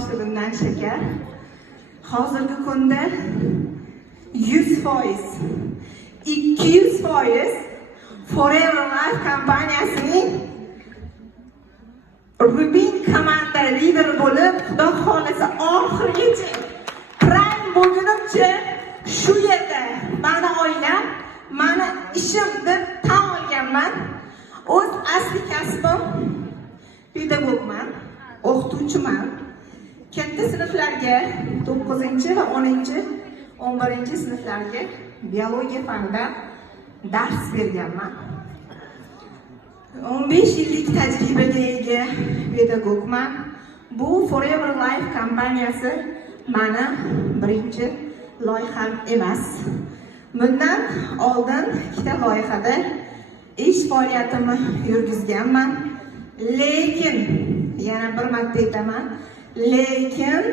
boshlig'imdan shakar. Hozirgi kunda 100%, 200% Forever Life kompaniyasining Rubin komanda lideri bo'lib, xudo xolasa oxirigacha prime bo'lgunimcha shu yerda meni oilam, meni ishim deb tan olganman. O'z asli kasbim pedagogman, o'qituvchiman. Katta sinflarga 9 va 11 sinflarga biologiya fanidan dars berganman. 15 yillik tajribaga ega pedagogman. Bu Forever Life kompaniyasi meni birinchi loyiham emas. Bundan oldin ikkita loyihada ish faoliyatimni yurgizganman. Lekin yana bir marta aytaman, lekin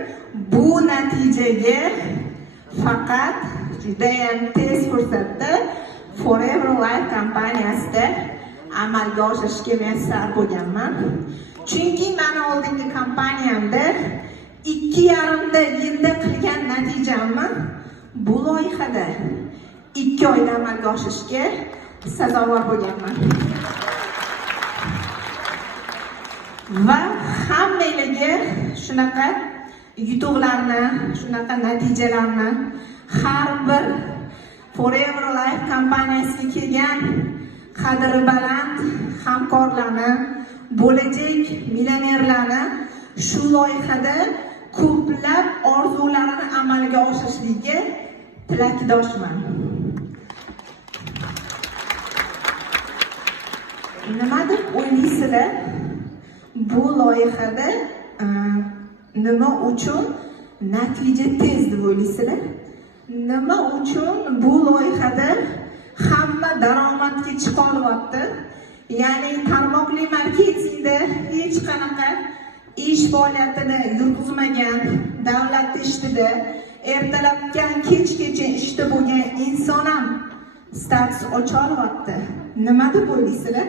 bu natijaga faqat juda ham tez fursatda Forever Life kompaniyasida amalga oshirishga muvaffaq bo'lganman. Chunki meni oldingi kompaniyamda 2,5 yilda qilgan natijamni bu loyihada 2 oyda amalga oshirishga sazovor bo'lganman. Va hammalarga shunaqa yutuqlarni, shunaqa natijalarni har bir Forever Life kompaniyasiga kelgan qadri baland hamkorlarni, bo'lajak millionerlarni shu loyihada ko'plab orzularini amalga oshirishligiga tilakdoshman. Nima deb o'ylaysizlar? Bu loyihada nima uchun natija tez deb o'ylaysizlar? Nima uchun bu loyihada hamma daromadga chiqa olyapti? Ya'ni tarmoqli marketingda hech qanaqa ish faoliyatida yurgizmagan, davlat ishtida, ertalabdan kechgacha ishda bo'lgan inson ham status ocha olyapti. Nima deb o'ylaysizlar?